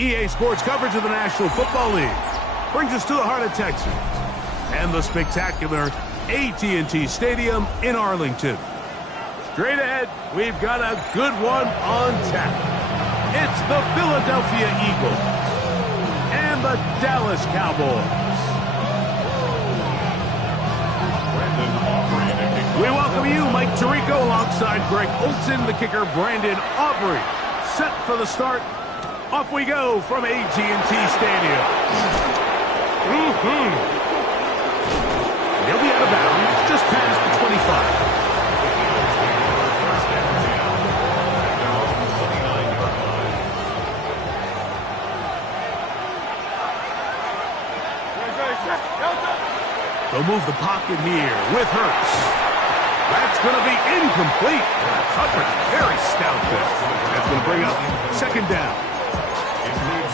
EA Sports coverage of the National Football League brings us to the heart of Texas and the spectacular AT&T Stadium in Arlington. Straight ahead, we've got a good one on tap. It's the Philadelphia Eagles and the Dallas Cowboys. We welcome you, Mike Tirico, alongside Greg Olson, the kicker, Brandon Aubrey. Set for the start. Off we go from AT&T Stadium. He'll be out of bounds just past the 25. They'll move the pocket here with Hurts. That's going to be incomplete. Coverage very stout there. That's going to bring up second down.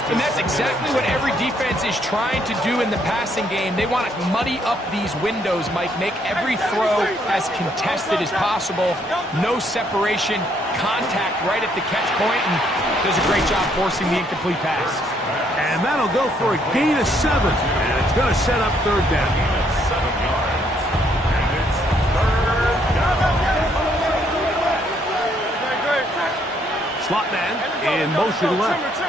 And that's exactly what every defense is trying to do in the passing game. They want to muddy up these windows, Mike, make every throw as contested as possible. No separation, contact right at the catch point, and does a great job forcing the incomplete pass. And that'll go for a gain of 7, and it's going to set up third down. Slot man in motion left.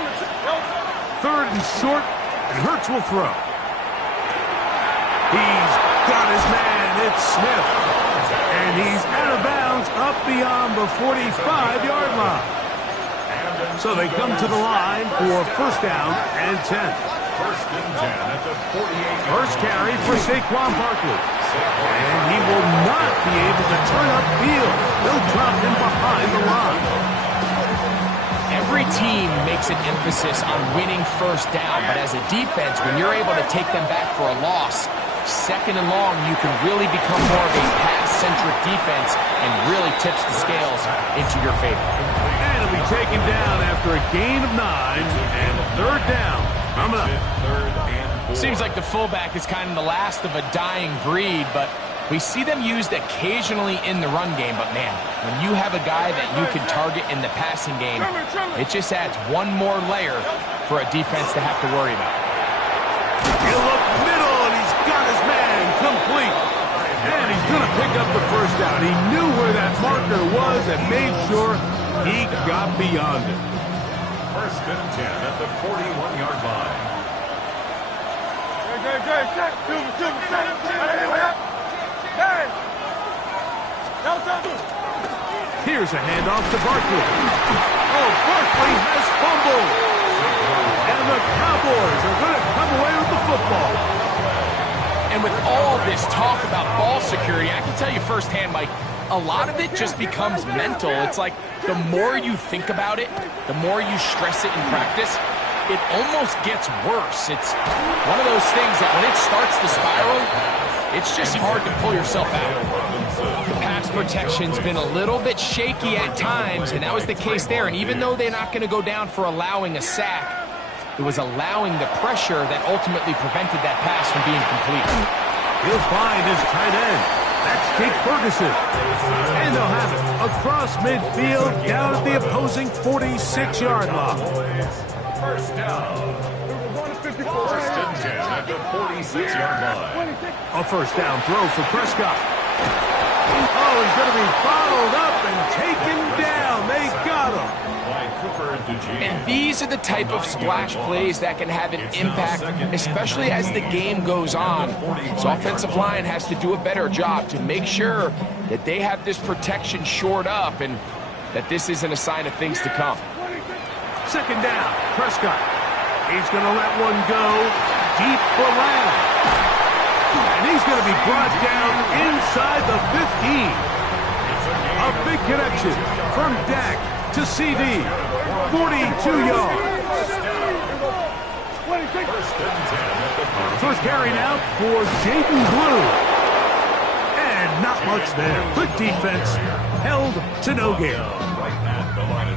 Third and short, and Hurts will throw. He's got his man. It's Smith. And he's out of bounds up beyond the 45-yard line. So they come to the line for first down and 10. First and 10 at the 48. First carry for Saquon Barkley. And he will not be able to turn upfield. They'll drop him behind the line. Every team makes an emphasis on winning first down, but as a defense, when you're able to take them back for a loss, second and long, you can really become more of a pass-centric defense and really tips the scales into your favor. And it'll be taken down after a gain of 9 and third down. Coming up. Seems like the fullback is kind of the last of a dying breed, but we see them used occasionally in the run game. But, man, when you have a guy that you can target in the passing game, it just adds one more layer for a defense to have to worry about. He'll look middle, and he's got his man complete. And he's going to pick up the first down. He knew where that marker was and made sure he got beyond it. First and 10 at the 41-yard line. Here's a handoff to Barkley. Oh, Barkley has fumbled. And the Cowboys are going to come away with the football. And with all this talk about ball security, I can tell you firsthand, Mike, a lot of it just becomes mental. It's like the more you think about it, the more you stress it in practice, it almost gets worse. It's one of those things that when it starts to spiral, it's just hard to pull yourself out. The pass protection's been a little bit shaky at times, and that was the case there. And even though they're not going to go down for allowing a sack, it was allowing the pressure that ultimately prevented that pass from being complete. He'll find his tight end. That's Jake Ferguson. And they'll have it across midfield down at the opposing 46-yard line. First down. First and 10 at the 46-yard line. A first down throw for Prescott. Oh, he's going to be bottled up and taken down. They got him. And these are the type of splash plays that can have an impact, especially as the game goes on. So offensive line has to do a better job to make sure that they have this protection shored up and that this isn't a sign of things to come. Second down, Prescott. He's going to let one go deep for Lamb. And he's going to be brought down inside the 15. A A big connection from Dak to CD. 42 yards. First carry now for Jaden Blue. And not much there. Quick defense. Held to no gain.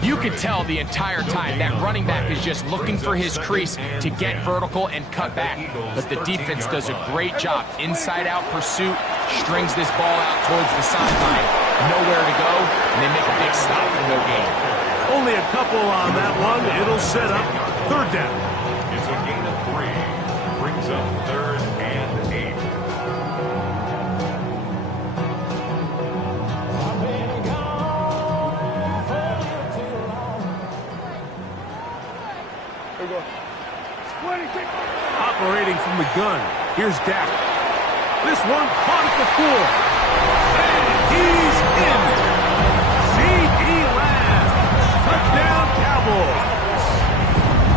You could tell the entire time that running back is just looking for his crease to get vertical and cut back. But the defense does a great job. Inside-out pursuit, strings this ball out towards the sideline. Nowhere to go, and they make a big stop for no gain. Only a couple on that one. It'll set up third down. It's a gain of 3. Brings up 3rd and 8. Operating from the gun. Here's Dak. This one caught at the 4. And he's in. C.D. Lamb. Touchdown Cowboys.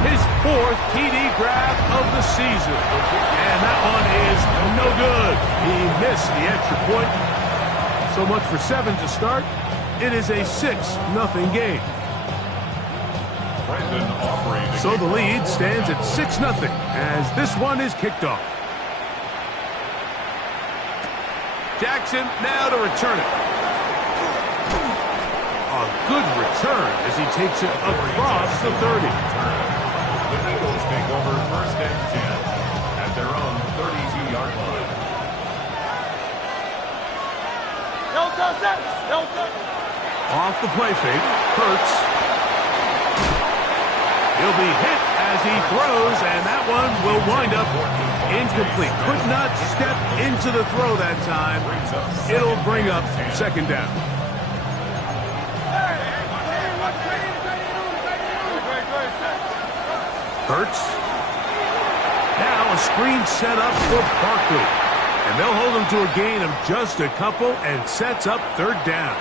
His 4th TD grab of the season. And that one is no good. He missed the extra point. So much for 7 to start. It is a 6-0 game. So the lead stands at 6-0 as this one is kicked off. Jackson now to return it. A good return as he takes it across the 30. The Eagles take over 1st and 10 at their own 32-yard line. Off the play fake, Hurts. He'll be hit as he throws, and that one will wind up incomplete. Could not step into the throw that time. It'll bring up 2nd down. Hurts. Now a screen set up for Barkley. And they'll hold him to a gain of just a couple and sets up 3rd down.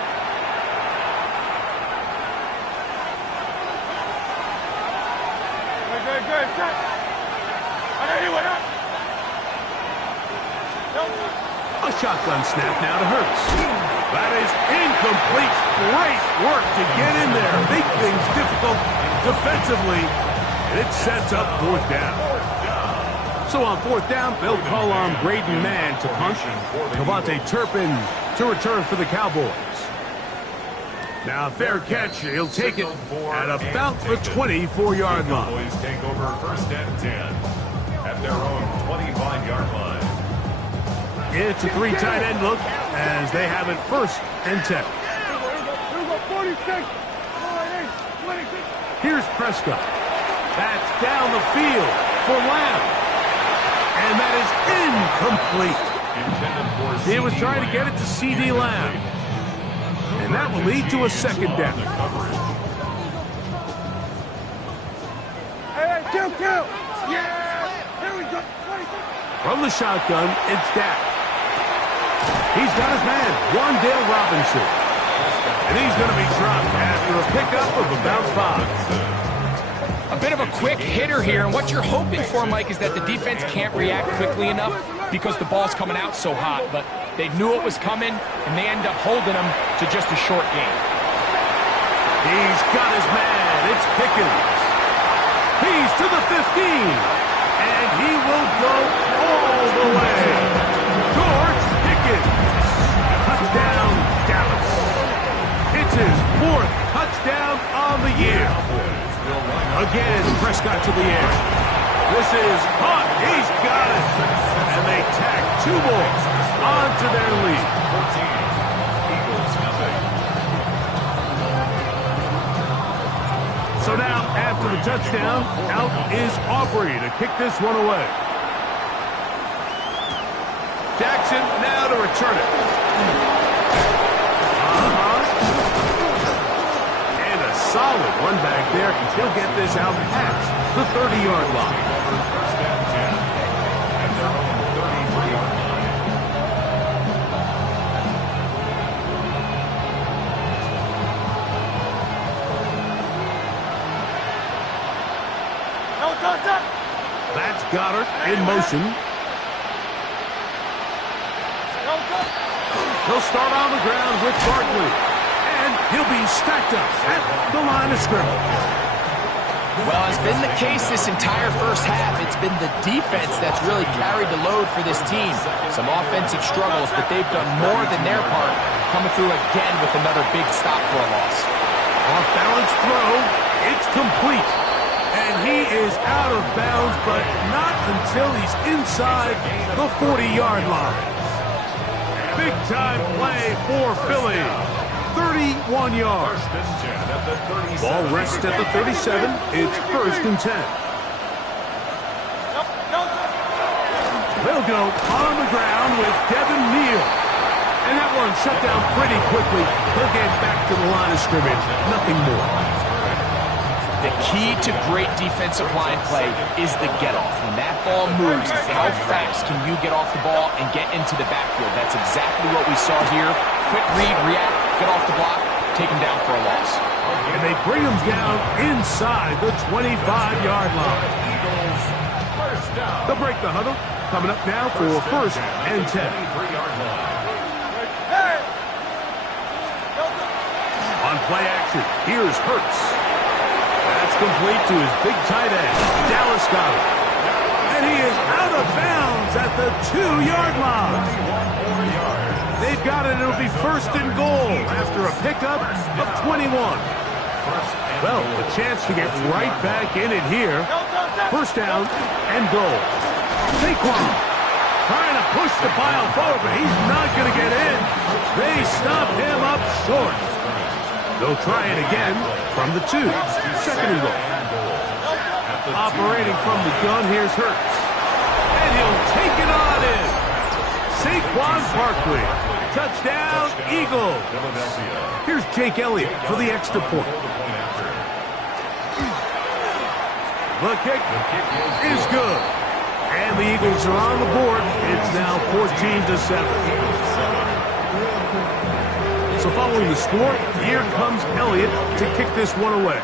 A shotgun snap now to Hurts. That is incomplete. Great work to get in there. Make things difficult defensively. And it sets up 4th down. So on 4th down, they'll call on Braden Mann to punt. Devontae Turpin to return for the Cowboys. Now a fair catch. He'll take it at about the 24-yard line. Cowboys take over 1st and 10 at their own 25-yard line. It's a 3 tight end look as they have it 1st and 10. Here's Prescott. That's down the field for Lamb. And that is incomplete. He was trying to get it to C.D. Lamb. And that will lead to a 2nd down. From the shotgun, it's Dak. He's got his man, Wan'Dale Robinson. And he's going to be dropped after a pickup of about 5. A bit of a quick hitter here, and what you're hoping for, Mike, is that the defense can't react quickly enough because the ball's coming out so hot. But they knew it was coming, and they end up holding him to just a short gain. He's got his man. It's Pickens. He's to the 15. And he will go all the way. George Pickens. Touchdown, Dallas. It's his 4th touchdown on the year. Again, Prescott to the air. This is caught. He's got it. And they tack 2 more onto their lead. 14. Eagles nothing. So now, after the touchdown, out is Aubrey to kick this one away. Jackson now to return it. And a solid run back there. He'll get this out past the 30-yard line. First and 10 at their own 33-yard line. That's Goddard in motion. He'll start on the ground with Barkley. He'll be stacked up at the line of scrimmage. Well, it's been the case this entire first half. It's been the defense that's really carried the load for this team. Some offensive struggles, but they've done more than their part, coming through again with another big stop for a loss. Off-balance throw. It's complete. And he is out of bounds, but not until he's inside the 40-yard line. Big-time play for Philly. 31 yards. Ball rests at the 37. It's 1st and 10. They'll go on the ground with Devin Neal. And that one shut down pretty quickly. He'll get back to the line of scrimmage. Nothing more. The key to great defensive line play is the get-off. When that ball moves, how fast can you get off the ball and get into the backfield? That's exactly what we saw here. Quick read, react, get off the block, take him down for a loss. And they bring him down inside the 25-yard line. They'll break the huddle. Coming up now for 1st and 10. On play action, here's Hurts. That's complete to his big tight end, Dallas Goedert. And he is out of bounds at the 2-yard line. They've got it. It'll be 1st and goal after a pickup of 21. Well, a chance to get right back in it here. 1st down and goal. Saquon trying to push the pile forward, but he's not going to get in. They stop him up short. They'll try it again from the 2. 2nd and goal. Operating from the gun, here's Hurts. And he'll take it on in. Saquon Barkley. Touchdown, Eagles. Here's Jake Elliott for the extra point. The kick is good. And the Eagles are on the board. It's now 14-7. So following the score, here comes Elliott to kick this one away.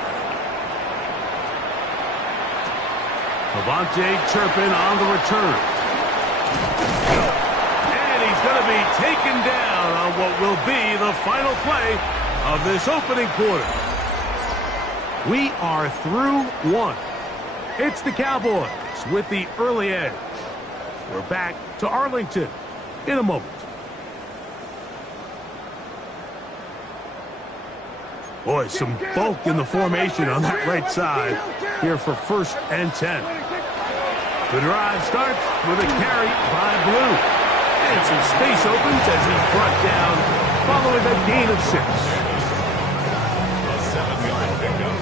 Devontae Turpin on the return. And he's going to be taken down on what will be the final play of this opening quarter. We are through one. It's the Cowboys with the early edge. We're back to Arlington in a moment. Boy, some bulk in the formation on that right side here for 1st and 10. The drive starts with a carry by Blue. And some space opens as he's brought down following a gain of 6.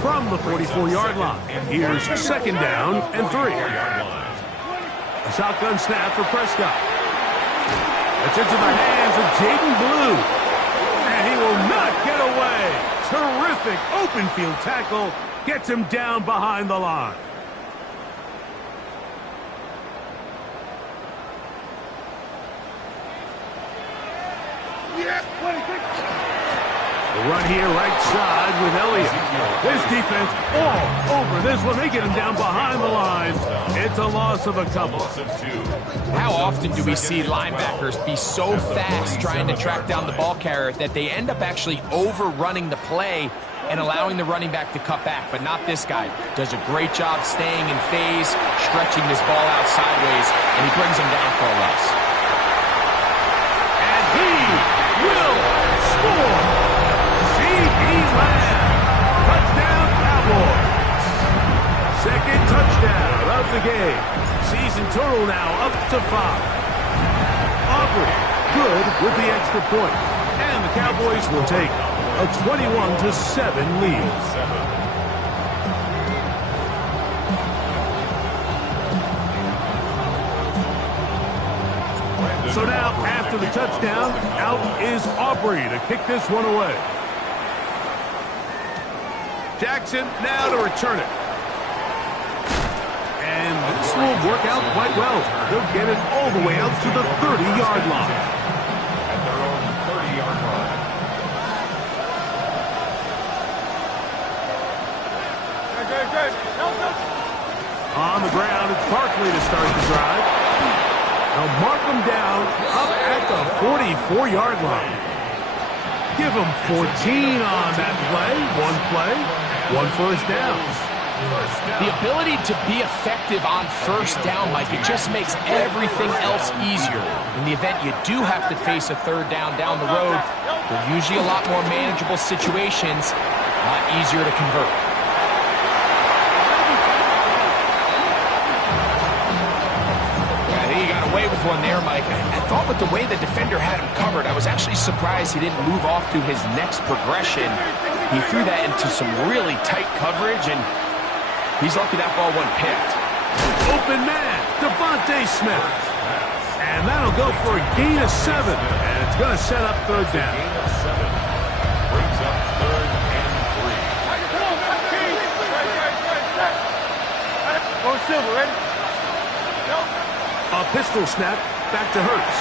From the 44-yard line, here's 2nd down and 3. A shotgun snap for Prescott. It's into the hands of Jaden Blue. And he will not get away. Terrific open field tackle. Gets him down behind the line. The run here right side with Elliott. This defense all over this one. They get him down behind the line. It's a loss of a couple. How often do we see linebackers be so fast trying to track down the ball carrier that they end up actually overrunning the play and allowing the running back to cut back? But not this guy. Does a great job staying in phase, stretching this ball out sideways, and he brings him down for a loss. And he will score. Touchdown, Cowboys. 2nd touchdown of the game. Season total now up to 5. Aubrey, good with the extra point. And the Cowboys will take a 21-7 lead. So now, after the touchdown, out is Aubrey to kick this one away. Jackson now to return it. And this will work out quite well. They'll get it all the way out to the 30-yard line. At their own 30-yard line. On the ground, it's Barkley to start the drive. They'll mark him down up at the 44-yard line. Give him 14 on that play. One first down. The ability to be effective on first down, Mike, it just makes everything else easier. In the event you do have to face a third down the road, they're usually a lot more manageable situations, a lot easier to convert. With one there, Mike. I thought with the way the defender had him covered, I was actually surprised he didn't move off to his next progression. He threw that into some really tight coverage, and he's lucky that ball wasn't picked. Open man, Devontae Smith. And that'll go for a gain of 7, and it's going to set up third down. Gain of 7 brings up 3rd and 3. Go Silver, ready? A pistol snap, back to Hurts.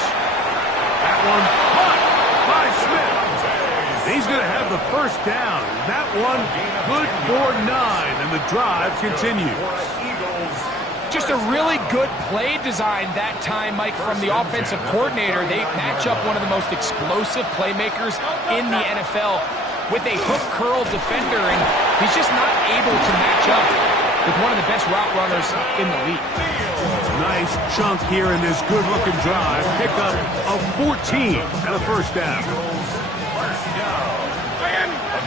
That one caught by Smith. He's going to have the first down. That one good for 9, and the drive continues. Just a really good play design that time, Mike, from the offensive coordinator. They match up one of the most explosive playmakers in the NFL with a hook curl defender, and he's just not able to match up with one of the best route runners in the league. Nice chunk here in this good-looking drive. Pick up of 14 and a first down. A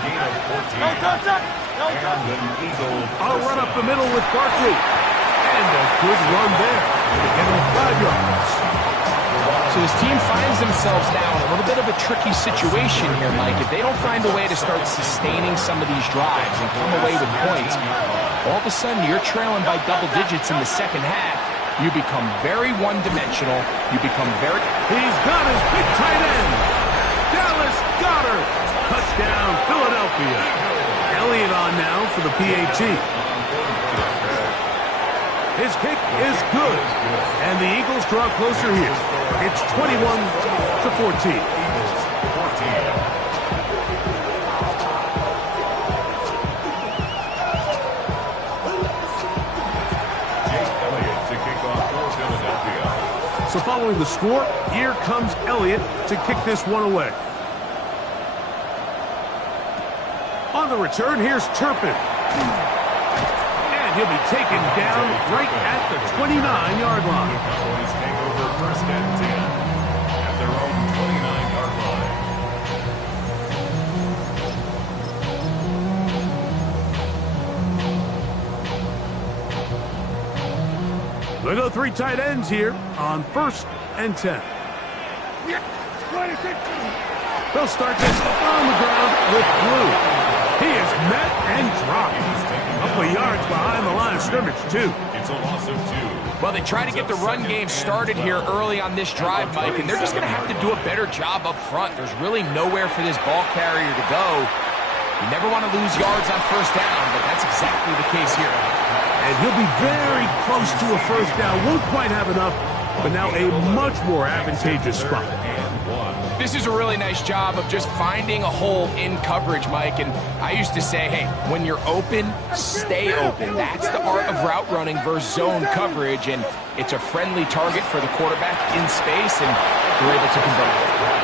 gain of 14. And the Eagles. A run up the middle with Barkley. And a good run there to get him 5 yards. So his team finds themselves now in a little bit of a tricky situation here, Mike. If they don't find a way to start sustaining some of these drives and come away with points, all of a sudden you're trailing by double digits in the second half. You become very one-dimensional. You become very... He's got his big tight end. Dallas Goedert. Touchdown, Philadelphia. Elliott on now for the PAT. His kick is good. And the Eagles draw closer here. It's 21-14. So following the score, here comes Elliott to kick this one away. On the return, here's Turpin. And he'll be taken down right at the 29-yard line. Cowboys take over 1st and 10 at their own 29-yard line. They go 3 tight ends here on 1st and 10. They'll start this on the ground with Blue. He is met and dropped. A couple of yards behind the line of scrimmage, too. It's a loss of 2. Well, they try to get the run game started here early on this drive, Mike, and they're just going to have to do a better job up front. There's really nowhere for this ball carrier to go. You never want to lose yards on first down, but that's exactly the case here. And he'll be very close to a first down. Won't quite have enough, but now a much more advantageous spot. This is a really nice job of just finding a hole in coverage, Mike. And I used to say, hey, when you're open, stay open. That's the art of route running versus zone coverage. And it's a friendly target for the quarterback in space, and they're able to convert.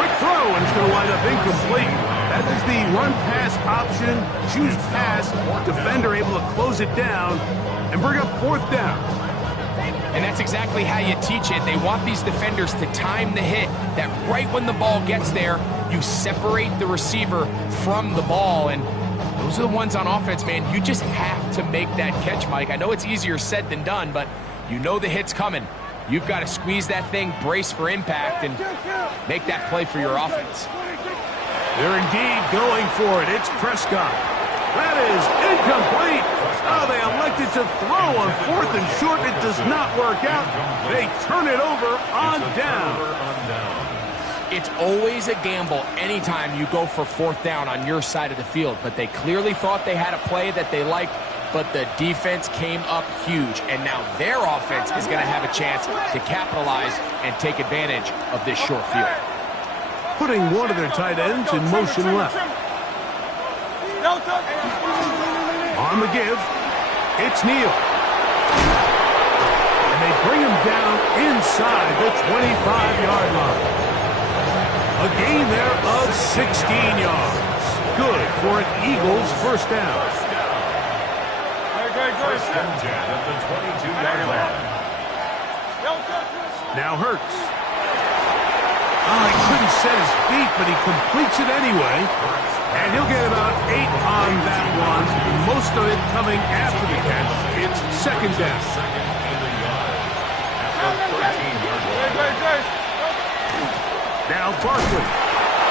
Quick throw, and it's going to wind up incomplete. That is the run-pass option. Choose pass. Defender able to close it down and bring up 4th down. And that's exactly how you teach it. They want these defenders to time the hit, that right when the ball gets there, you separate the receiver from the ball. And those are the ones on offense, man. You just have to make that catch, Mike. I know it's easier said than done, but you know the hit's coming. You've got to squeeze that thing, brace for impact, and make that play for your offense. They're indeed going for it. It's Prescott. That is incomplete. Oh, they elected to throw on 4th and short. It does not work out. They turn it over on down. It's always a gamble anytime you go for 4th down on your side of the field, but they clearly thought they had a play that they liked, but the defense came up huge, and now their offense is going to have a chance to capitalize and take advantage of this short field. Putting one of their tight ends in motion left. On the give, it's Neal. And they bring him down inside the 25-yard line. A A gain there of 16 yards. Good for an Eagles first down. First and 10 at the 22-yard line. Now Hurts. Oh, he couldn't set his feet, but he completes it anyway. And he'll get about 8 on that one. Most of it coming after the catch. It's second down. Now Barkley.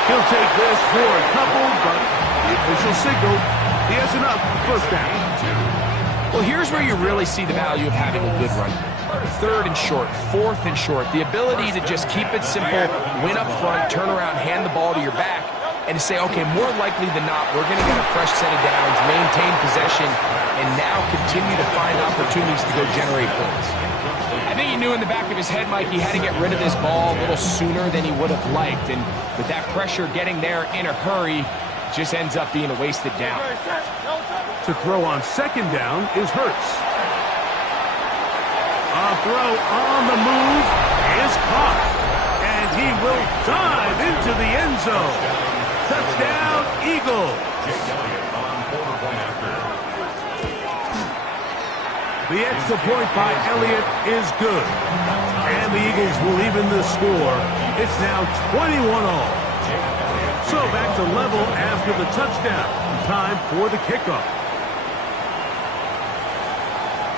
He'll take this for a couple, but the official signal, he has enough. First down. Well, here's where you really see the value of having a good run. Third and short, fourth and short. The ability to just keep it simple, win up front, turn around, hand the ball to your back, and to say, okay, more likely than not, we're going to get a fresh set of downs, maintain possession, and now continue to find opportunities to go generate points. I think he knew in the back of his head, Mike, he had to get rid of this ball a little sooner than he would have liked, and with that pressure getting there in a hurry, it just ends up being a wasted down. To throw on second down is Hurts. A throw on the move is caught, and he will dive into the end zone. Touchdown, Eagles. The extra point by Elliott is good, and the Eagles will even the score. It's now 21-all. So back to level after the touchdown. Time for the kickoff.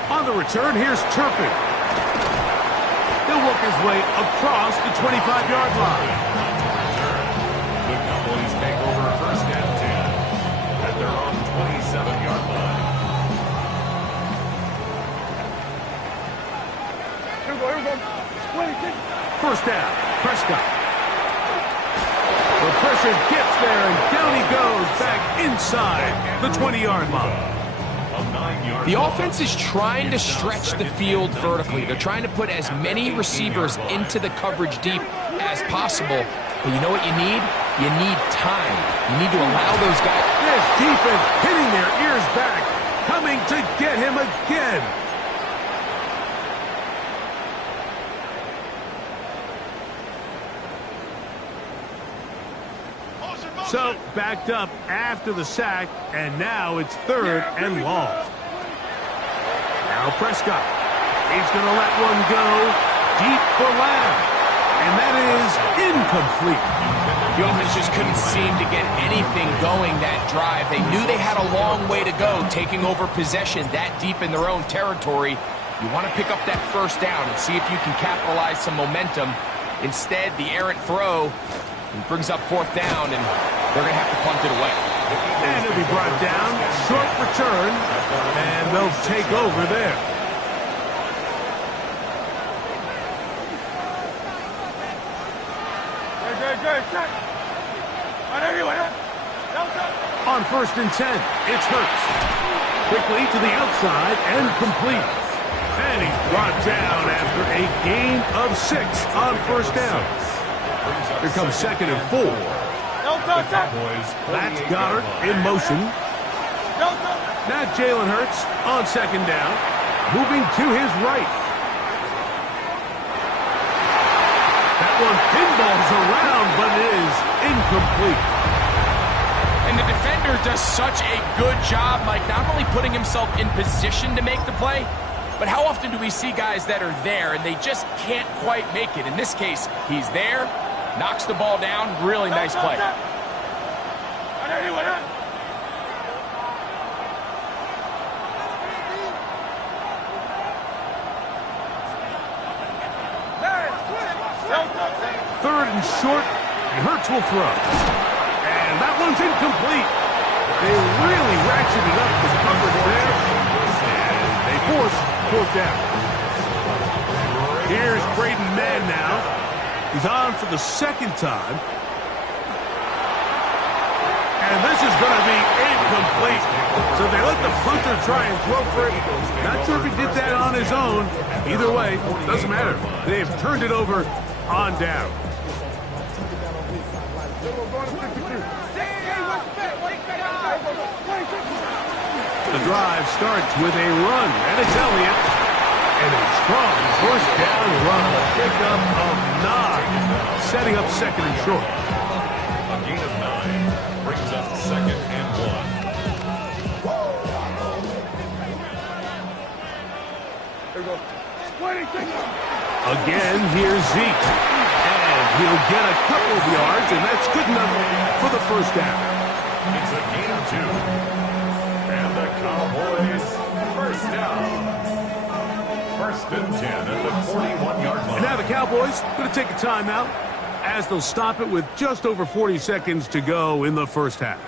On the return, here's Turpin. He'll work his way across the 25-yard line. The Cowboys take over first and 10 at their own 27-yard line. First down, Prescott. The pressure gets there, and down he goes back inside the 20-yard line. The offense is trying to stretch the field vertically. They're trying to put as many receivers into the coverage deep as possible. But you know what you need? You need time. You need to allow those guys. This defense hitting their ears back, coming to get him again. So, backed up after the sack, and now it's third and long. Now Prescott. He's going to let one go deep for Lamb. And that is incomplete. The offense just couldn't seem to get anything going that drive. They knew they had a long way to go, taking over possession that deep in their own territory. You want to pick up that first down and see if you can capitalize some momentum. Instead, the errant throw brings up fourth down, and they're going to have to punt it away. And it'll be brought down, short return, and they'll take over there. On first and 10, it's Hurts. Quickly to the outside and complete. And he's brought down after a gain of 6 on first down. Here comes second and 4. That's Goddard in motion. Now Jalen Hurts on second down, moving to his right. That one pinballs around, but it is incomplete. And the defender does such a good job, Mike, not only putting himself in position to make the play, but how often do we see guys that are there and they just can't quite make it? In this case, he's there, knocks the ball down, really nice play. Third and short, and Hurts will throw. And that one's incomplete. They really ratcheted up the coverage there, and they force fourth down. Here's Braden Mann now. He's on for the second time. And this is going to be incomplete. So they let the punter try and throw for it. Not sure if he did that on his own. Either way, doesn't matter. They've turned it over on down. The drive starts with a run, and it's Elliott. And a strong first down run. A pickup of 9. Setting up second and short. gain of 9 brings up 2nd and 1. Again, here's Zeke. And he'll get a couple of yards, and that's good enough for the first down. It's a gain of 2. And the Cowboys first down. 1st and 10 at the 41-yard line. And now the Cowboys going to take a timeout as they'll stop it with just over 40 seconds to go in the first half.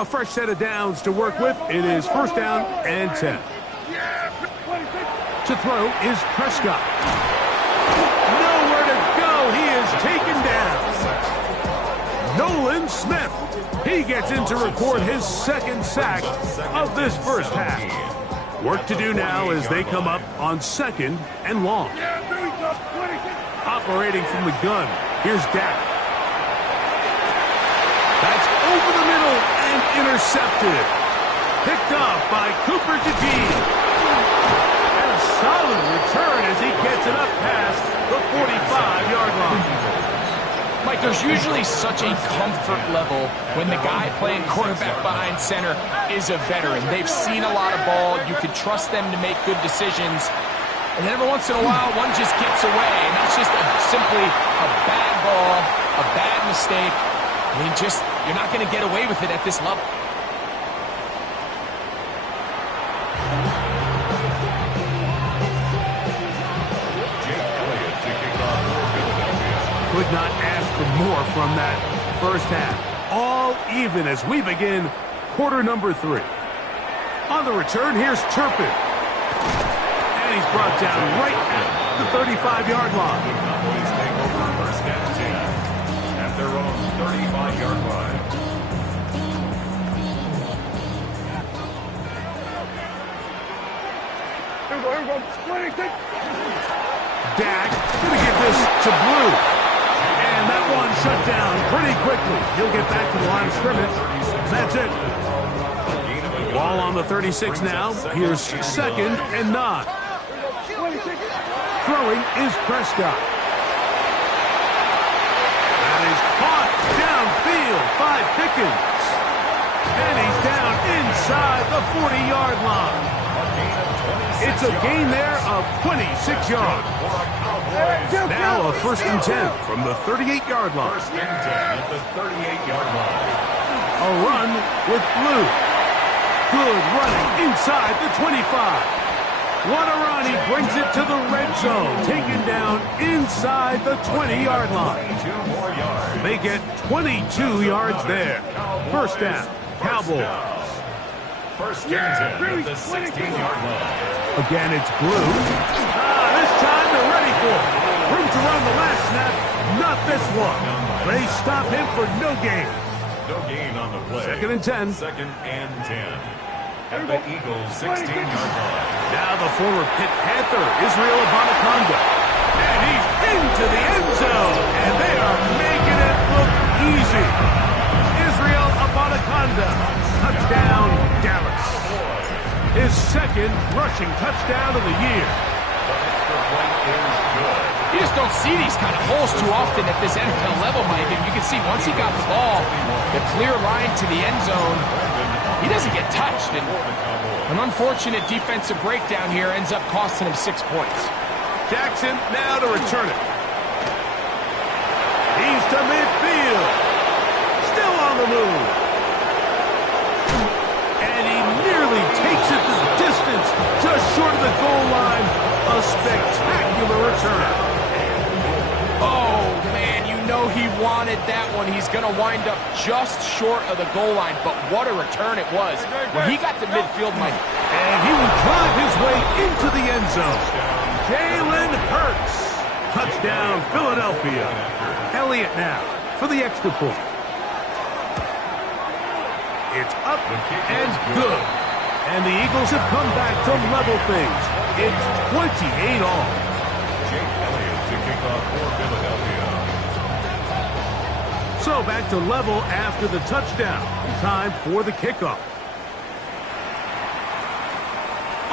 A fresh set of downs to work with. It is 1st down and 10. To throw is Prescott. Nowhere to go. He is taken down. Nolan Smith. He gets in to record his 2nd sack of this first half. Work to do now as they come up on 2nd and long. Operating from the gun. Here's Dak. That's over the middle and intercepted. Picked off by Cooper DeJean. And a solid return as he gets it up past the 45-yard line. Mike, there's usually such a comfort level when the guy playing quarterback behind center is a veteran. They've seen a lot of ball. You can trust them to make good decisions. And every once in a while, one just gets away. And that's just simply a bad ball, a bad mistake. I mean, you're not going to get away with it at this level. Could not ask for more from that first half. All even as we begin quarter number 3. On the return, here's Turpin. And he's brought down right at the 35-yard line. The Cowboys take over 1st and 10 at their own 35-yard line. Dak going to give this to Blue. And that one shut down pretty quickly. He'll get back to the line of scrimmage. That's it. Ball on the 36 now. Here's 2nd and 9. Throwing is Prescott. That is caught downfield by Pickens. And he's down inside the 40-yard line. It's a gain there of 26 yards. Now a 1st and 10 from the 38-yard line. 1st and 10 at the 38-yard line. A run with Blue. Good running inside the 25. What a run. He brings it to the red zone. Taken down inside the 20-yard line. 22 more yards. They get 22 yards there. 1st down. Cowboys. 1st and 10 at the 16-yard line. Again, it's Blue. This time they're ready for it. Room to run the last snap. Not this one. They stop him for no gain. No gain on the play. 2nd and 10. 2nd and 10 at the Eagles' 16-yard line. Now the former Pitt Panther, Israel Abonaconda. And he's into the end zone. And they are making it look easy. Israel Abonaconda. Touchdown, Dallas. His 2nd rushing touchdown of the year. The extra point is good. You just don't see these kind of holes too often at this NFL level, Mike. And you can see once he got the ball, the clear line to the end zone, he doesn't get touched. And an unfortunate defensive breakdown here ends up costing him 6 points. Jackson now to return it. He's to midfield. Still on the move. And he nearly takes it the distance, just short of the goal line. A spectacular return. Oh, man, you know he wanted that one. He's going to wind up just short of the goal line, but what a return it was. When he got to midfield, Mike. And he will drive his way into the end zone. Jalen Hurts. Touchdown, Philadelphia. Elliott now for the extra point. It's up and good. And the Eagles have come back to level things. It's 28 all. Jake Elliott to kick off for Philadelphia. So back to level after the touchdown. Time for the kickoff.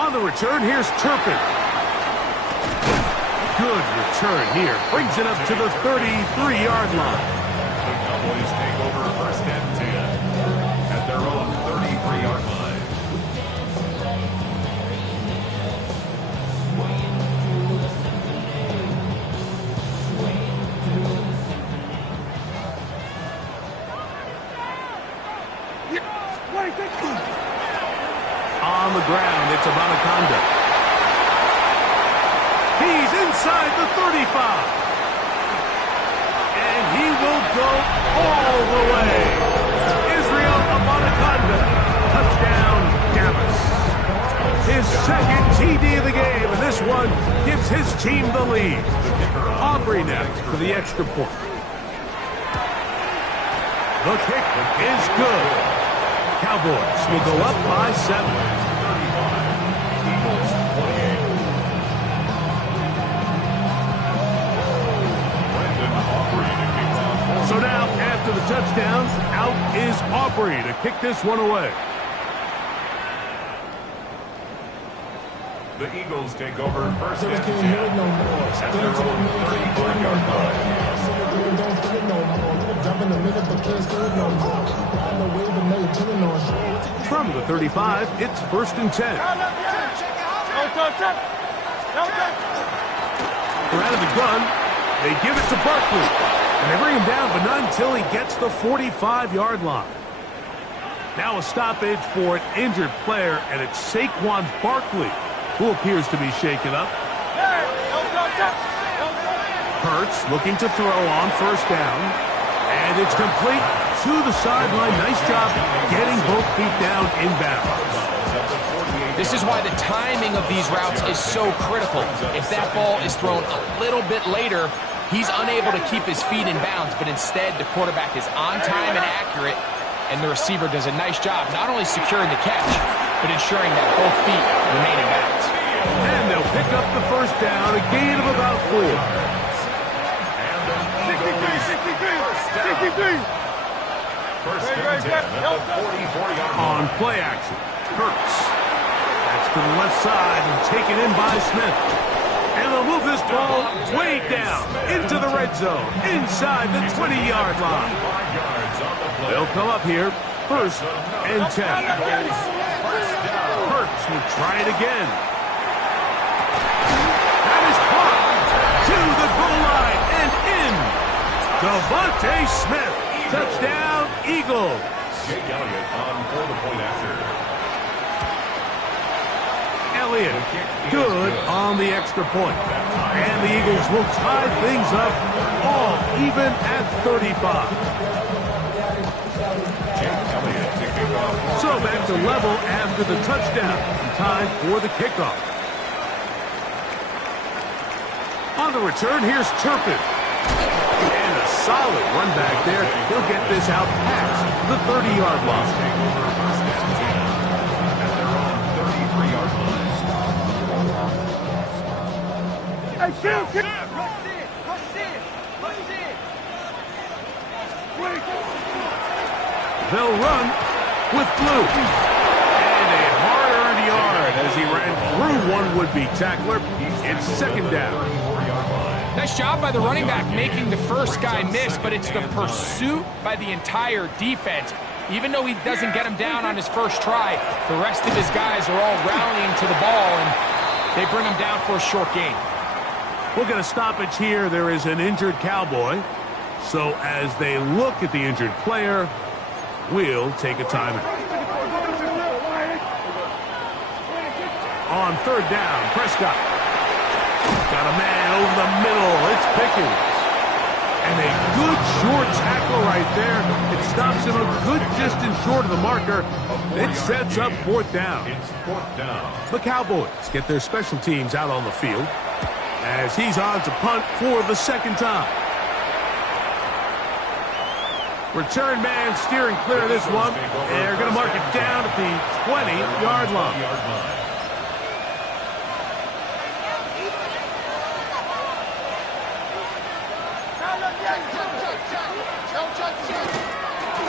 On the return, here's Turpin. Good return here. Brings it up to the 33-yard line. The Cowboys take over first and 10 at their own 33-yard line. On the ground, it's Abanaconda. He's inside the 35. And he will go all the way. Israel Abanaconda. Touchdown, Dallas. His second TD of the game, and this one gives his team the lead. Aubrey next for the extra point. The kick is good. Cowboys will go up by 7. So now, after the touchdown, out is Aubrey to kick this one away. The Eagles take over first and 10 at their own 34-yard line. From the 35, it's first and 10. They're out of the gun. They give it to Barkley. And they bring him down, but not until he gets the 45-yard line. Now a stoppage for an injured player, and it's Saquon Barkley who appears to be shaken up. Hurts looking to throw on first down. And it's complete to the sideline. Nice job getting both feet down inbounds. This is why the timing of these routes is so critical. If that ball is thrown a little bit later, he's unable to keep his feet in bounds, but instead the quarterback is on time and accurate, and the receiver does a nice job not only securing the catch, but ensuring that both feet remain in bounds. And they'll pick up the first down, a gain of about 4. First and 10 at the 44-yard line. On play action, Hurts. That's to the left side and taken in by Smith. And they'll move this ball way down into the red zone, inside the 20-yard line. They'll come up here, first and 10. Hurts will try it again. That is caught to the goal line and in. Devontae Smith, touchdown, Eagles. Jake Elliott on for the point after. Elliott, good on the extra point. And the Eagles will tie things up all even at 35. So back to level after the touchdown. Time for the kickoff. On the return, here's Turpin. And a solid run back there. He'll get this out past the 30-yard line. They'll run with Blue. And a hard-earned yard as he ran through one would-be tackler. It's second down. Nice job by the running back making the first guy miss, but it's the pursuit by the entire defense. Even though he doesn't get him down on his first try, the rest of his guys are all rallying to the ball, and they bring him down for a short gain. We'll get a stoppage here. There is an injured Cowboy. So as they look at the injured player, we'll take a timeout. On third down, Prescott. Got a man over the middle. It's Pickens. And a good short tackle right there. It stops him a good distance short of the marker. It sets up fourth down. It's fourth down. The Cowboys get their special teams out on the field as he's on to punt for the second time. Return man steering clear of this one. And they're going to mark it down at the 20-yard line.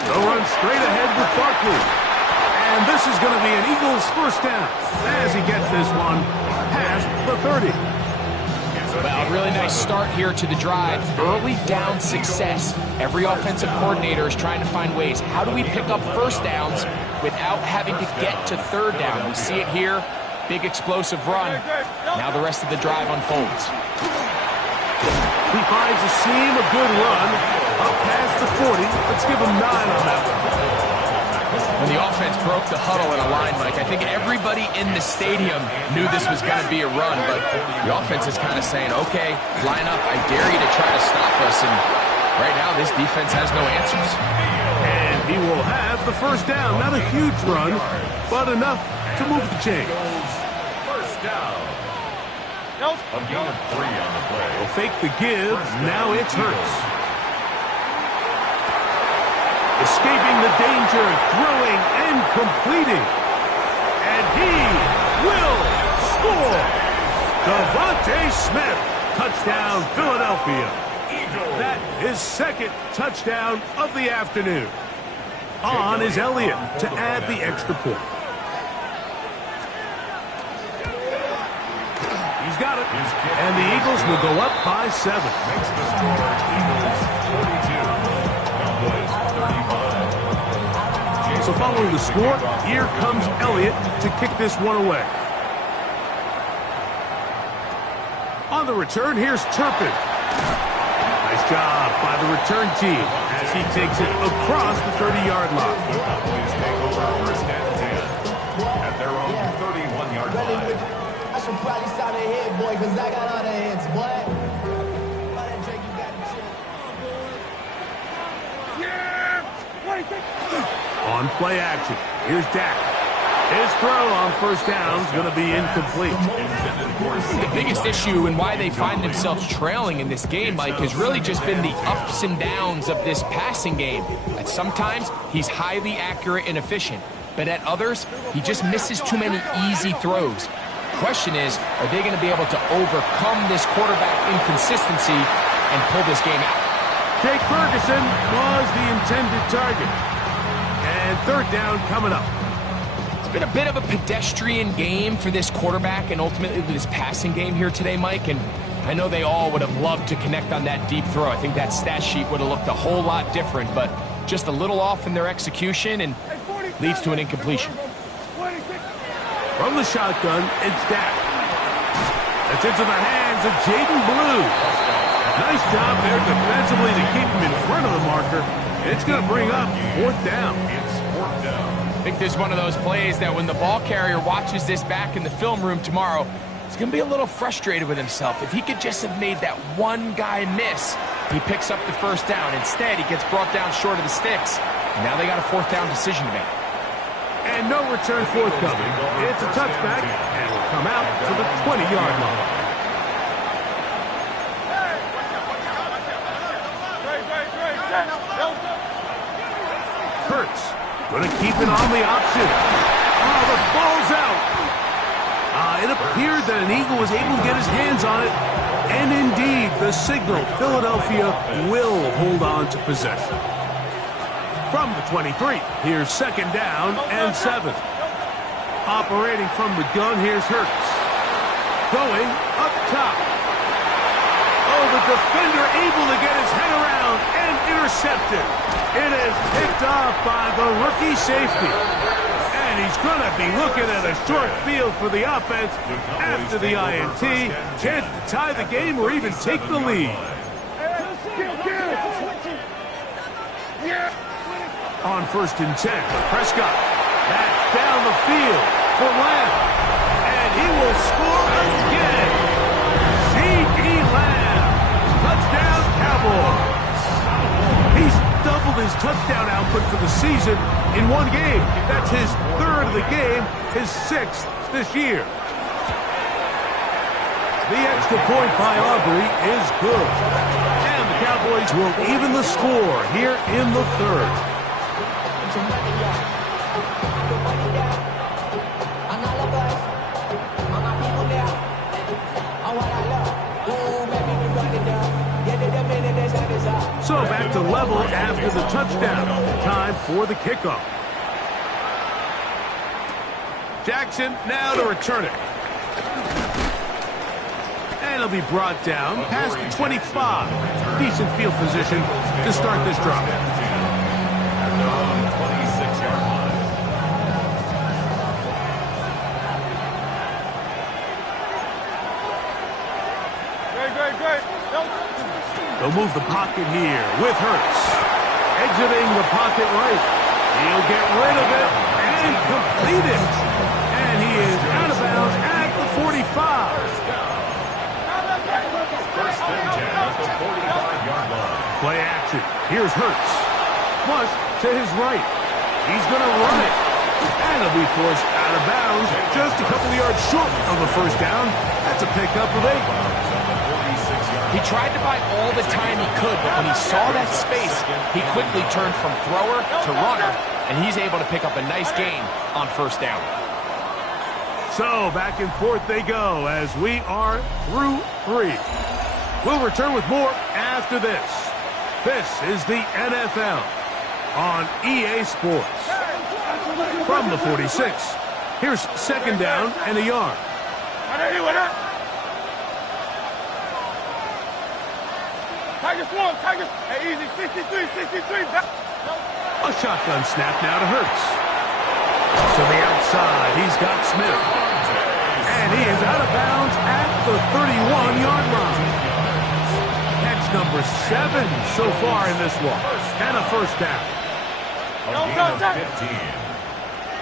They'll run straight ahead with Barkley. And this is going to be an Eagles first down as he gets this one past the 30. Well, really nice start here to the drive. Early down success. Every offensive coordinator is trying to find ways. How do we pick up first downs without having to get to third down? We see it here. Big explosive run. Now the rest of the drive unfolds. He finds a seam, a good run, up past the 40. Let's give him 9 on that one. When the offense broke the huddle in a line, Mike, I think everybody in the stadium knew this was going to be a run, but the offense is kind of saying, okay, line up, I dare you to try to stop us, and right now this defense has no answers. And he will have the first down. Not a huge run, but enough to move the chain. First down. A gain of 3 on the play. Will fake the give. Now it's Hurts. Escaping the danger, throwing and completing. And he will score. Devontae Smith. Touchdown, Philadelphia. That is second touchdown of the afternoon. On is Elliott to add the extra point. He's got it. And the Eagles will go up by 7. Makes the score Eagles 42. Cowboys 35. So following the score, here comes Elliott to kick this one away. On the return, here's Turpin. Nice job by the return team as he takes it across the 30-yard line. Cowboys take over first and 10 at their own 31-yard line. I should probably start ahead, boy, because I got all the hits, boy. On play action, here's Dak. His throw on first down is going to be incomplete. The biggest issue and why they find themselves trailing in this game, Mike, has really just been the ups and downs of this passing game. At sometimes, he's highly accurate and efficient, but at others, he just misses too many easy throws. The question is, are they going to be able to overcome this quarterback inconsistency and pull this game out? Jake Ferguson was the intended target. And third down coming up. It's been a bit of a pedestrian game for this quarterback and ultimately this passing game here today, Mike, and I know they all would have loved to connect on that deep throw. I think that stat sheet would have looked a whole lot different, but just a little off in their execution and leads to an incompletion. From the shotgun, it's Dak. That's into the hands of Jaden Blue. Nice job there defensively to keep him in front of the marker. It's going to bring up fourth down. It's fourth down. I think this is one of those plays that when the ball carrier watches this back in the film room tomorrow, he's going to be a little frustrated with himself. If he could just have made that one guy miss, he picks up the first down. Instead, he gets brought down short of the sticks. Now they got a fourth down decision to make. And no return forthcoming. It's a touchback, and will come out to the 20-yard line. Hurts going to keep it on the option. Oh, the ball's out. It appeared that an Eagle was able to get his hands on it. And indeed, the signal, Philadelphia will hold on to possession. From the 23, here's second down and 7. Operating from the gun, here's Hurts. Going up top. Oh, the defender able to get his head around and intercepted. It is picked off by the rookie safety. And he's going to be looking at a short field for the offense after the INT. Chance to tie the game or even take the lead. On first and 10, Prescott. That's down the field for Lamb. And he will score again. C.D. Lamb. Touchdown, Cowboys. He's doubled his touchdown output for the season in one game. That's his third of the game, his 6th this year. The extra point by Aubrey is good. And the Cowboys will even the score here in the third. So back to level after the touchdown. Time for the kickoff. Jackson now to return it. And it'll be brought down past the 25. Decent field position to start this drive. At their own 26-yard line. Great. They'll move the pocket here with Hurts. Exiting the pocket right. He'll get rid of it and complete it. And he is out of bounds at the 45. First and 10 at the 45-yard line. Play action. Here's Hurts. Flush to his right. He's going to run it. And he'll be forced out of bounds just a couple of yards short of the first down. That's a pickup of 8. He tried to buy all the time he could, but when he saw that space, he quickly turned from thrower to runner, and he's able to pick up a nice gain on first down. So back and forth they go as we are through 3. We'll return with more after this. This is the NFL on EA Sports. From the 46, here's second down and a yard. Tigers one, Tigers. Hey, easy, 63. A shotgun snap now to Hurts. To the outside, he's got Smith. And he is out of bounds at the 31-yard line. Catch number 7 so far in this one. And a first down. A gain of 15.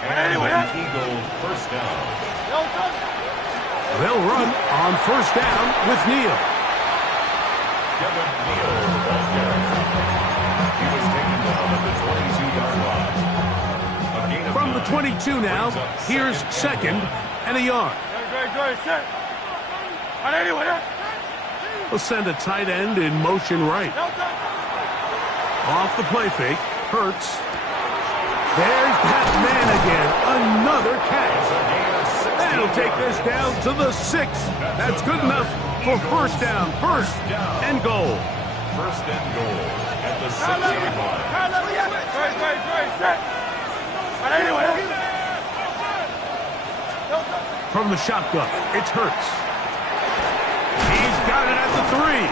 And the Eagles first down. They'll run on first down with Neal. Kevin Neal, the ball carrier. He was taken down at the 22-yard line. A gain of From the 9 22 now, brings up here's second and a yard. Great, set. We'll send a tight end in motion right. Off the play fake, Hurts. There's that man again, another catch. And he'll take this down to the 6. That's good enough for first down, first and goal. First and goal at the 6-yard line. Great, set. From the shotgun, it's Hurts. He's got it at the 3.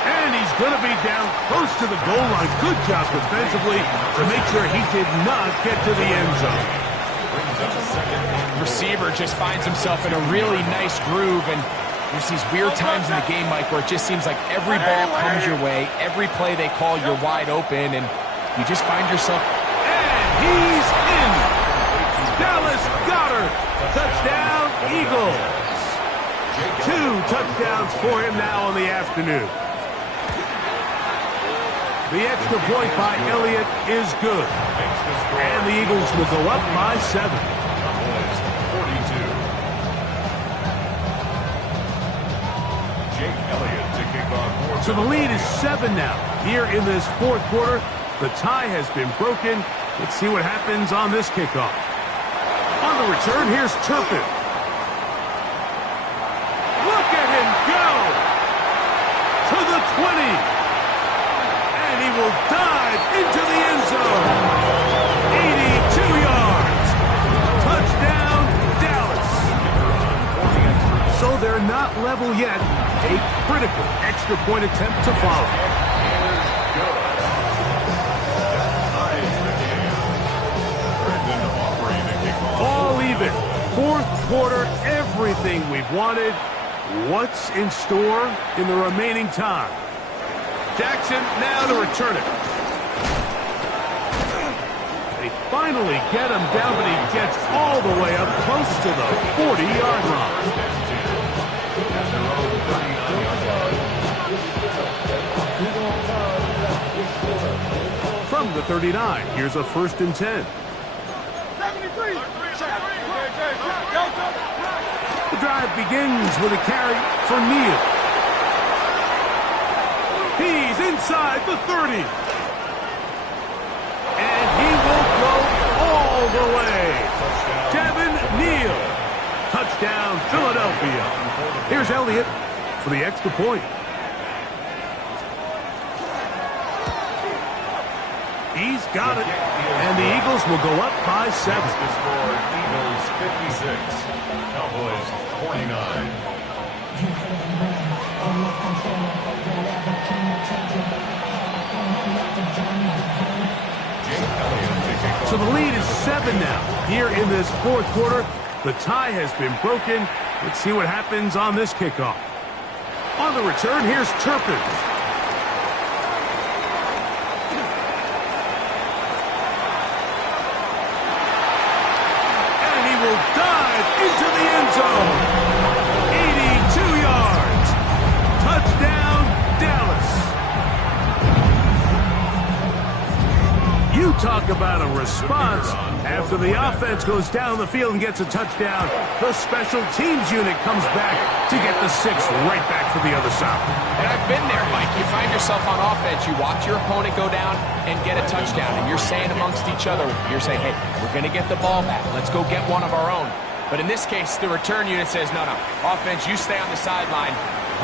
And he's going to be down close to the goal line. Good job defensively to make sure he did not get to the end zone. Receiver just finds himself in a really nice groove, and there's these weird times in the game, Mike, where it just seems like every ball comes your way, every play they call, you're wide open, and you just find yourself... And he's in! Dallas Goedert, touchdown, Eagles. 2 touchdowns for him now on the afternoon. The extra point by Elliott is good. And the Eagles will go up by 7. So the lead is 7 now. Here in this fourth quarter, the tie has been broken. Let's see what happens on this kickoff. On the return, here's Turpin. Look at him go! To the 20. And he will dive into the end zone. 82 yards. Touchdown, Dallas. So they're not level yet. A critical extra point attempt to follow. All even. Fourth quarter, everything we've wanted. What's in store in the remaining time? Jackson now to return it. They finally get him down, but he gets all the way up close to the 40-yard line. From the 39, here's a first and 10. 73. The drive begins with a carry for Neal. He's inside the 30. And he will go all the way. Devin Neal. Touchdown, Philadelphia. Here's Elliott for the extra point. He's He's got it. And the Eagles will go up by 7. The score, Eagles 56, Cowboys 49. So the lead is 7 now. Here in this fourth quarter, the tie has been broken. Let's see what happens on this kickoff. On the return, here's Turpin. And he will dive into the end zone. 82 yards. Touchdown, Dallas. You talk about a response. After the offense goes down the field and gets a touchdown, the special teams unit comes back to get the 6 right back for the other side. And I've been there, Mike. You find yourself on offense, you watch your opponent go down and get a touchdown, and you're saying amongst each other, you're saying, hey, we're going to get the ball back. Let's go get one of our own. But in this case, the return unit says, no, offense, you stay on the sideline.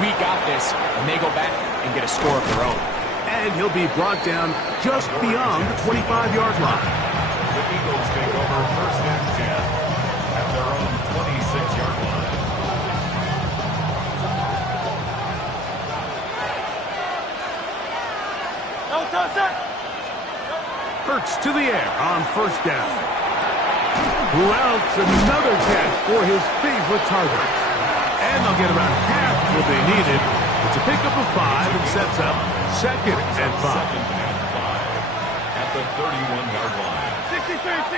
We got this. And they go back and get a score of their own. And he'll be brought down just beyond the 25-yard line. The Eagles take over first and 10 at their own 26-yard line. No touch it. Hurts to the air on first down. Who else? Another catch for his favorite targets. And they'll get about half what they needed. It's a pickup of 5 and sets up second and 5. At the 31-yard line. 63. Out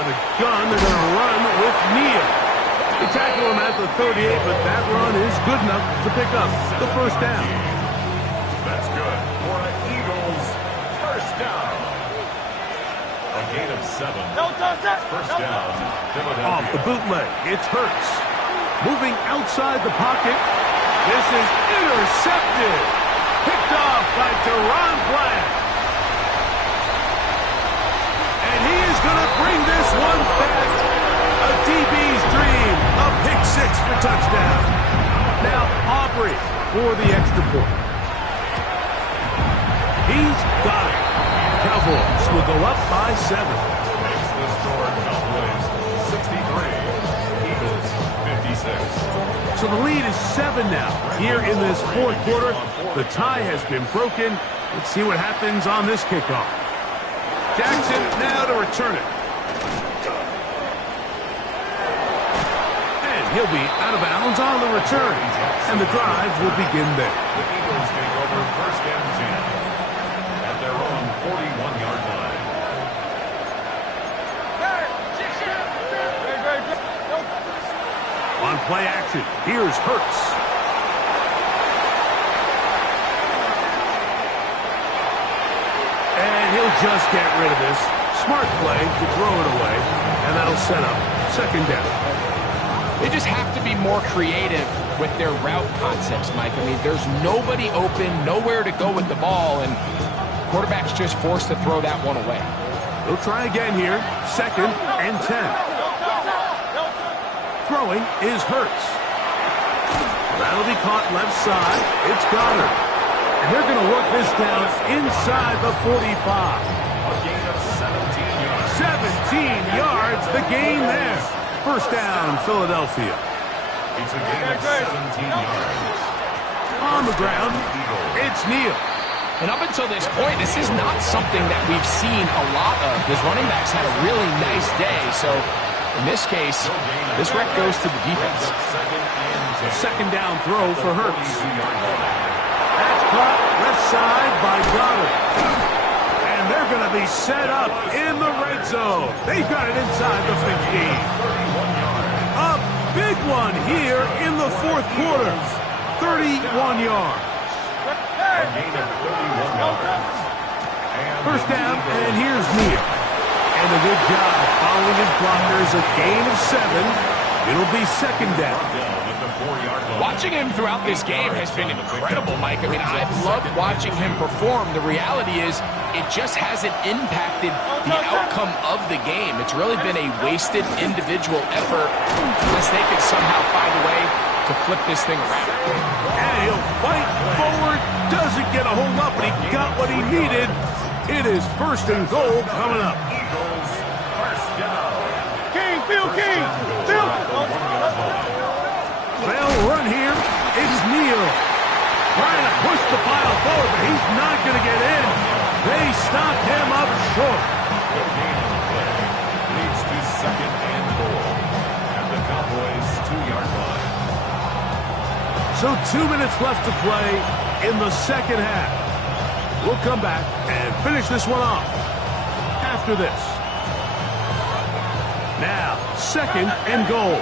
of the gun, they're going to run with Neal. They tackle him at the 38, but that run is good enough to pick up the first down. That's good for an Eagles first down. A gain of 7. No touch it. First down, Philadelphia. Off the bootleg, it's Hurts. Moving outside the pocket. This is intercepted. Picked off by Teron Black. And he is going to bring this one back. A DB's dream. A pick 6 for touchdown. Now Aubrey for the extra point. He's got it. Cowboys will go up by 7. Makes the score Cowboys 63. Eagles 56. So the lead is 7 now. Here in this fourth quarter, the tie has been broken. Let's see what happens on this kickoff. Jackson now to return it. And he'll be out of bounds on the return. And the drive will begin there. The Eagles take over first and 10 at their own 41-yard line. On play action, here's Hurts. And he'll just get rid of this. Smart play to throw it away, and that'll set up second down. They just have to be more creative with their route concepts, Mike. I mean, there's nobody open, nowhere to go with the ball, and quarterback's just forced to throw that one away. They'll try again here, second and 10. Throwing is Hurts. That'll be caught left side. It's Goddard. And they're going to work this down inside the 45. A gain of 17 yards. 17 yards, the gain there. First down, Philadelphia. It's a gain of 17 yards. On the ground, it's Neal. And up until this point, this is not something that we've seen a lot of. His running backs had a really nice day, so in this case, this rep goes to the defense. Second down throw for Hurts. That's caught left side by Goddard. And they're going to be set up in the red zone. They've got it inside the 15. A big one here in the fourth quarter. 31 yards. First down, and here's Neal. And a good job following his blockers, a gain of 7. It'll be second down. Watching him throughout this game has been incredible, Mike. I mean, I've loved watching him perform. The reality is it just hasn't impacted the outcome of the game. It's really been a wasted individual effort unless they could somehow find a way to flip this thing around. And he'll fight forward, doesn't get a hold up, but he got what he needed. It is 1st and goal coming up. Eagles, first down. King, Bill King. Bill. They'll run here. It's Neal. Trying to push the pile forward, but he's not going to get in. They stop him up short. Good gain on the play. Leads to 2nd and goal. At the Cowboys' 2-yard line. So 2 minutes left to play in the second half. We'll come back and finish this one off after this. Now, 2nd and goal.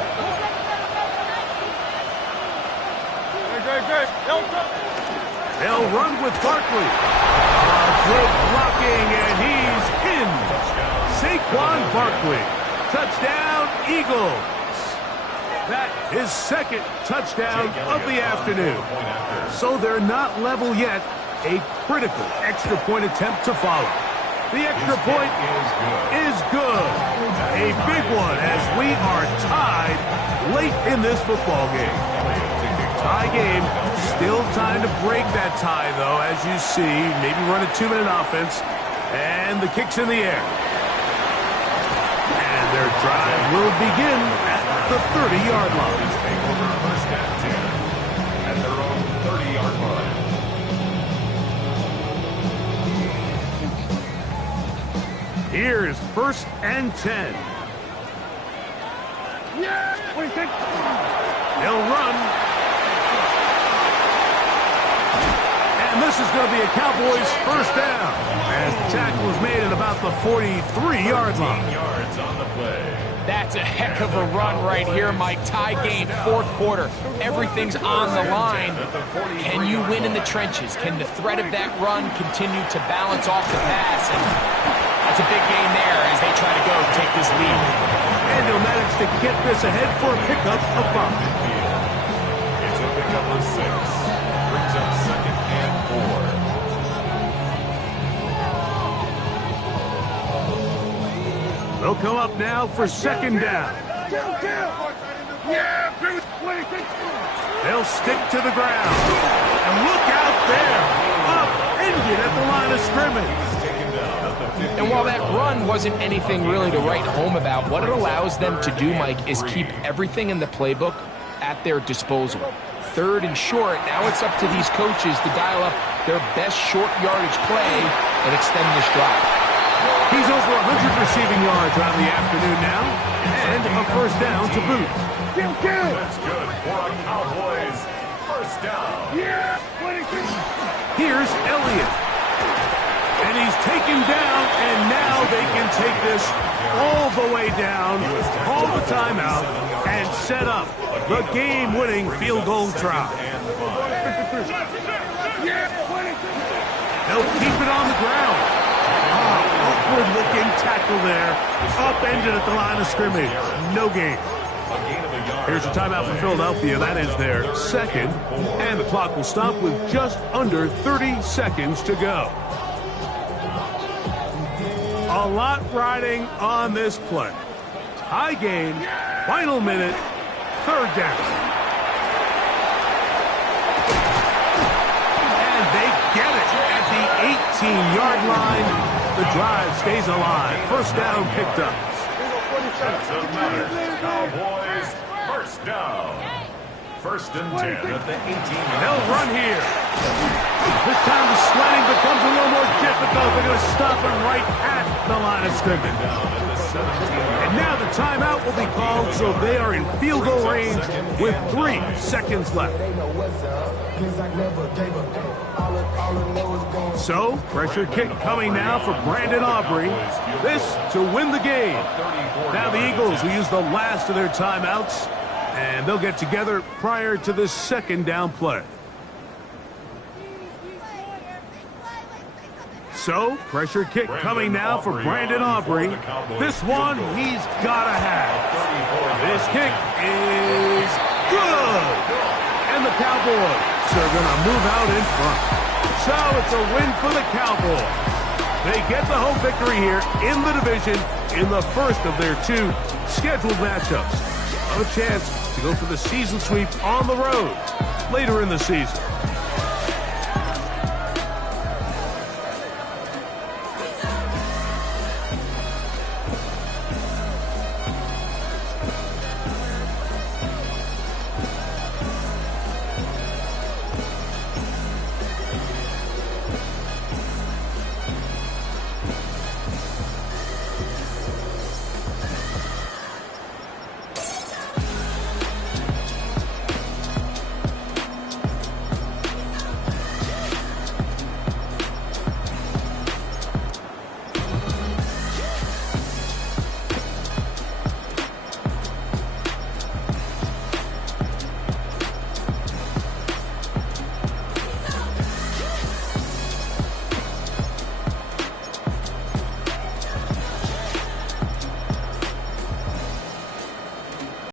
They'll run with Barkley. Good blocking, and he's in. Saquon Barkley. Touchdown, Eagles. That is 2nd touchdown of the afternoon. So they're not level yet. A critical extra point attempt to follow. The extra point is good. A big one as we are tied late in this football game. Tie game. Still time to break that tie, though, as you see. Maybe run a 2-minute offense. And the kick's in the air. And their drive will begin at the 30-yard line. Take over 1st and 10 at their own 30-yard line. Here's 1st and 10. Yeah. What do you think? They'll run. And this is going to be a Cowboys 1st down as the tackle is made at about the 43-yard line. Yards on the play. That's a heck of a run right here, Mike. Tie game, 4th quarter. Everything's on the line. Can you win in the trenches? Can the threat of that run continue to balance off the pass? And that's a big gain there as they try to go take this lead. And he'll manage to get this ahead for a pickup of 5. It's a pickup of 6. Brings up 2nd and 4. They'll come up now for 2nd down. Yeah, Bruce. What do you think? They'll stick to the ground. And look out there. Upended at the line of scrimmage. And while that run wasn't anything really to write home about, what it allows them to do, Mike, is keep everything in the playbook at their disposal. 3rd and short, now it's up to these coaches to dial up their best short yardage play and extend this drive. He's over 100 receiving yards on the afternoon now, and a 1st down to boot. That's good for a Cowboys 1st down. Yeah. What do you think? Here's Elliott. And he's taken down, and now they can take this all the way down, call the timeout, and set up the game-winning field goal try. They'll keep it on the ground. Awkward-looking tackle there. Upended at the line of scrimmage. No gain. Here's a timeout for Philadelphia. That is their 2nd. And the clock will stop with just under 30 seconds to go. A lot riding on this play. Tie game, final minute, 3rd down. And they get it at the 18-yard line. The drive stays alive. 1st down picked up. Doesn't matter. Cowboys 1st down. 1st and 10 at the 18-yard. They'll run here. This time the sledding becomes a little more difficult. They're going to stop him right at the line of scrimmage. And now the timeout will be called, so they are in field goal range with 3 seconds left. So, pressure kick coming now for Brandon Aubrey. This to win the game. Now the Eagles will use the last of their timeouts, and they'll get together prior to this 2nd down play. So, pressure kick coming now for Brandon Aubrey. This one he's got to have. This kick is good. And the Cowboys are going to move out in front. So, it's a win for the Cowboys. They get the home victory here in the division in the 1st of their 2 scheduled matchups. A chance to go for the season sweep on the road later in the season.